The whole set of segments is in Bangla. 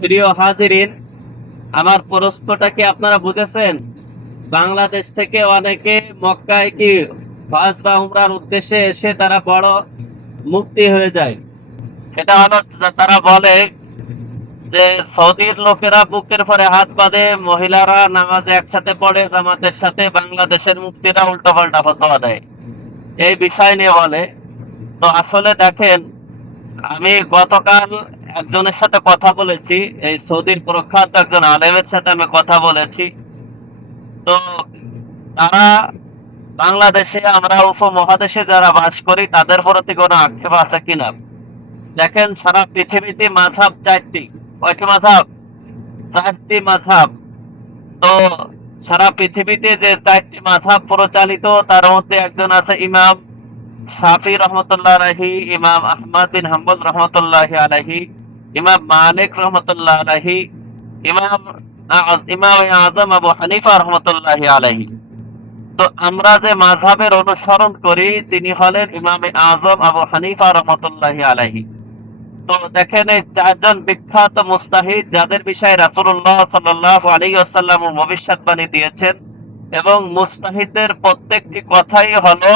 প্রিয় হাজিরিন, আমার প্রশ্নটা কি আপনারা বুঝেছেন? বাংলাদেশ থেকে অনেকে মক্কায় কি হজ বা উমরার উদ্দেশ্যে এসে তারা বড় মুক্তি হয়ে যায়? সেটা হলো তারা বলে যে সৌদির লোকেরা বুকের পরে হাত বাঁধে, মহিলারা নামাজে একসাথে পড়ে, জামাতের সাথে বাংলাদেশের মুক্তিরা উল্টো পাল্টা ফতোয়া দেয়। এই বিষয় নিয়ে বলে। তো আসলে দেখেন, আমি গতকাল একজনের সাথে কথা বলেছি, এই সৌদির প্রখ্যাত একজন আলেমের সাথে আমি কথা বলেছি। তো তারা বাংলাদেশে, আমরা উপমহাদেশে যারা বাস করি, তাদের প্রতি কোনো আক্ষেপ আছে কিনা? দেখেন, সারা পৃথিবীতে মাঝাব চারটি। কয়টি মাঝাব চারটি মাঝাব তো সারা পৃথিবীতে যে চারটি মাঝাব প্রচালিত, তার মধ্যে একজন আছে ইমাম শাফি রহমতুল্লাহ আলাহি ইমাম আহমদ বিন হাম্বল রহমতুল্লাহ আলাহি ইমাম মালিক রহমতুল্লাহ আলাহি ইমাম ইমাম আজম আবু হানিফা রহমতুল্লাহ আলাহি তো আমরা যে মাযহাবের অনুসরণ করি, তিনি হলেন ইমামে আজম আবু হানিফা রহমতুল্লাহ আলাহি তো দেখেন এই চারজন বিখ্যাত মুস্তাহিদ, যাদের বিষয়ে রাসূলুল্লাহ সাল্লাল্লাহু আলাইহি ওয়াসাল্লাম ভবিষ্যৎবাণী দিয়েছেন, এবং মুস্তাহিদের প্রত্যেকটি কথাই হলো,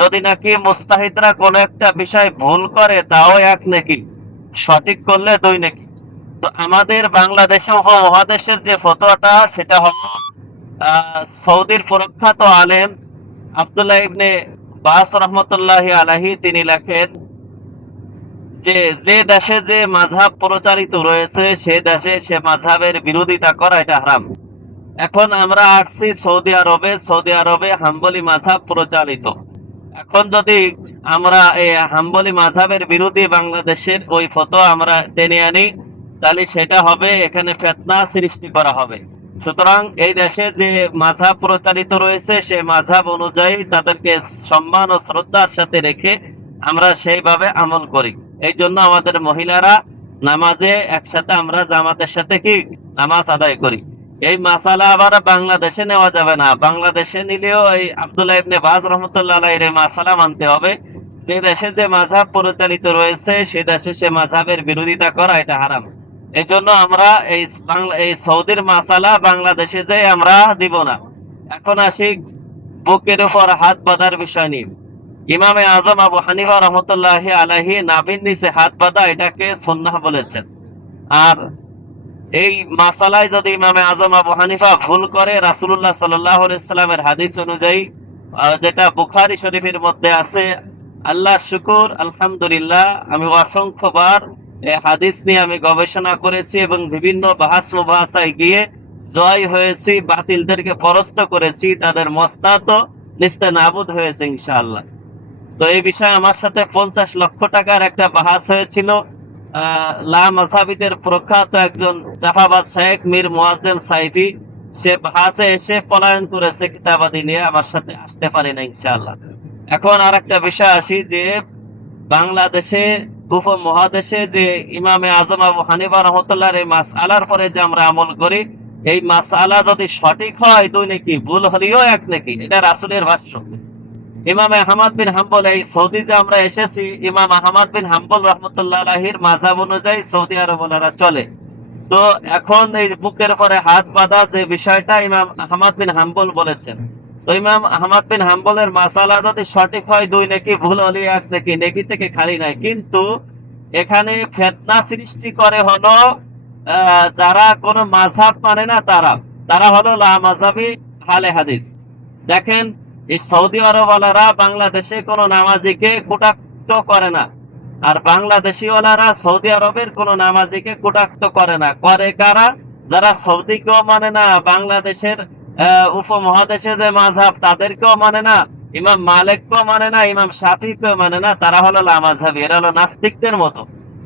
যদি নাকি মুস্তাহিদরা কোন একটা বিষয় ভুল করে, তাও এক নাকি। সঠিক করলে দুই নাকি? তো আমাদের বাংলাদেশে উপমহাদেশের যে ফতোয়াটা, সেটা হলো সৌদির প্রখ্যাত আলেম আব্দুল্লাহ ইবনে বাস রহমতুল্লাহ আলাহি তিনি লেখেন যে যে দেশে যে মাঝাব প্রচারিত রয়েছে, সে দেশে সে মাঝাবের বিরোধিতা করা এটা হারাম। এখন আমরা আসছি সৌদি আরবে। সৌদি আরবে হাম্বলি মাঝাব প্রচালিত এখন যদি আমরা এই হাম্বলি মাঝহাবের বিরোধী বাংলাদেশের ওই ফটো আমরা টেনে আনি, তাহলে সেটা হবে এখানে ফেতনা সৃষ্টি করা হবে। সুতরাং এই দেশে যে মাঝহাব প্রচালিত রয়েছে সে মাঝহাব অনুযায়ী তাদেরকে সম্মান ও শ্রদ্ধার সাথে রেখে আমরা সেইভাবে আমল করি। এই জন্য আমাদের মহিলারা নামাজে একসাথে আমরা জামাতের সাথে কি? নামাজ আদায় করি। এই মাসালা আবার বাংলাদেশে নেওয়া যাবে না। বাংলাদেশে নিলেও এই আব্দুল্লাহ ইবনে বাজ রহমতুল্লাহ এই মাসালা মানতে হবে। যে দেশে যে মাঝহাব পরিচালিত রয়েছে, সে দেশে সে মাঝহাবের বিরোধিতা করা এটা হারাম। এই জন্য আমরা এই বাংলা, এই সৌদির মাসালা বাংলাদেশে যে আমরা দিব না। এখন আসি বুকের উপর হাত বাঁধার বিষয় নিয়ে। ইমামে আজম আবু হানিফা রহমতুল্লাহ আলাহি নাবিন নিচে হাত বাঁধা এটাকে সুন্নাহ বলেছেন। আর এই মাসালায় যদি ইমামে আজম আবু হানিফা ভুল করে, রাসূলুল্লাহ সাল্লাল্লাহু আলাইহি সাল্লামের হাদিস অনুযায়ী যেটা বুখারী শরীফের মধ্যে আছে, আল্লাহ শুকুর, আলহামদুলিল্লাহ, আমি অসংখ্যবার এই হাদিস নিয়ে আমি গবেষণা করেছি এবং বিভিন্ন বাহাস মুবাহাসায় গিয়ে জয় হয়েছি, বাতিলদেরকে পরাস্ত করেছি, তাদের মস্তাত নিস্তে নাবুদ হয়েছে ইনশাআল্লাহ। তো এই বিষয়ে আমার সাথে পঞ্চাশ লক্ষ টাকার একটা বাহাস হয়েছিল। প্রখ্যাত একজন জাফাবাদ শেখ মীর মুয়াজ্জেম সাইফি। সে এসে পলায়ন করেছে কিতাবাদি নিয়ে। আমার সাথে আসতে পারে না, ইনশাআল্লাহ। এখন আর একটা বিষয় আসি যে, বাংলাদেশে উপমহাদেশে যে ইমামে আজম আবু হানিফা রহমতুল্লাহর এই মাস আলার পরে যে আমরা আমল করি, এই মাস আলা যদি সঠিক হয়, দুই নাকি ভুল হলেও এক নাকি? এটা রাসুলের ভাষ্য। ইমাম আহমদ বিন হাম্বল, এই সৌদি যে আমরা এসেছি, ইমাম আহমদ বিন হাম্বল রহমতুল্লাহ আলাহির মাঝাব অনুযায়ী সৌদি আরবরা চলে। তো এখন এই বুকের পরে হাত বাঁধা যে বিষয়টা ইমাম আহমদ বিন হাম্বল বলেছেন। তো ইমাম আহমদ বিন হাম্বলের মাসালা যদি সঠিক হয়, দুই নাকি ভুল হলে এক নাকি, নেকি থেকে খালি নাই। কিন্তু এখানে ফেতনা সৃষ্টি করে হলো যারা কোনো মাঝহাব মানে না তারা। তারা হলো লা মাঝহাবি হালে হাদিস। দেখেন এই সৌদি আরবওয়ালারা বাংলাদেশে কোন নামাজিকে কটাক্ত করে না। আর বাংলাদেশিওয়ালারা সৌদি আরবের কোন নামাজিকে কটাক্ত করে না। করে কারা? যারা সৌদিকেও মানে না, বাংলাদেশের উপমহাদেশে যে মাঝহাব তাদেরকেও মানে না, ইমাম মালিককেও মানে না, ইমাম শাফিকেও মানে না, তারা হলো লামাঝহাবি এরা হলো নাস্তিকদের মতো।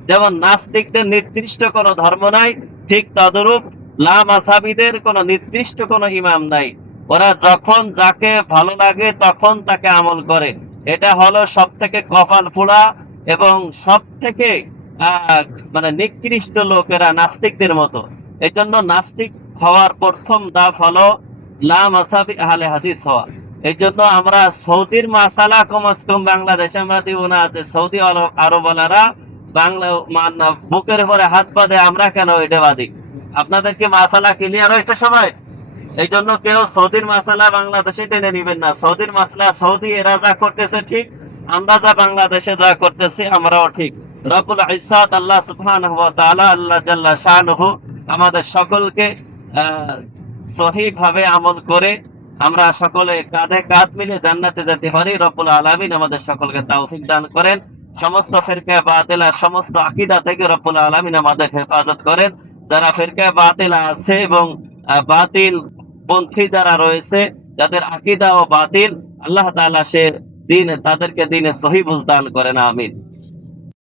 যেমন নাস্তিকদের নির্দিষ্ট কোন ধর্ম নাই, ঠিক তদরূপ লামাঝাবিদের কোন নির্দিষ্ট কোন ইমাম নাই। ওরা যখন যাকে ভালো লাগে তখন তাকে আমল করে। এটা হলো সব থেকে কপাল পোড়া এবং সব থেকে মানে নিকৃষ্ট লোকেরা নাস্তিকদের মতো। এই জন্য নাস্তিক হওয়ার প্রথম ধাপ হলো লা মাসাবি আহলে হাদিস হওয়া। এই জন্য আমরা সৌদির মাসালা কম বাংলাদেশে আমরা দিব না, যে সৌদি আরব, আরবওয়ালারা বাংলা বুকের উপরে হাত বাঁধে, আমরা কেন এটা বাঁধি? আপনাদেরকে মাসালা ক্লিয়ার হয়েছে সবাই? এই জন্য কেউ সৌদির মাসালা বাংলাদেশে টেনে নিবেন না। সৌদির মাসলা সৌদি এরা যা করতেছে ঠিক, আমরা যা বাংলাদেশে যা করতেছি, আমরাও ঠিক। রবুল ইসাদ আল্লাহ তাআলা আল্লাহ আমাদের সকলকে সহিভাবে আমল করে আমরা সকলে কাঁধে কাঁধ মিলে জান্নাতে যেতে পারি। রব্বুল আলামিন আমাদের সকলকে তৌফিক দান করেন। সমস্ত ফিরকা বাতিলা সমস্ত আকীদা থেকে রব্বুল আলামিন আমাদের হেফাজত করেন। যারা ফিরকা বাতিলা আছে এবং বাতিল পন্থী যারা রয়েছে, যাদের আকিদা ও বাতিল, আল্লাহ তালা সে দিন, তাদেরকে দিনে সহি দান করেন, আমিন।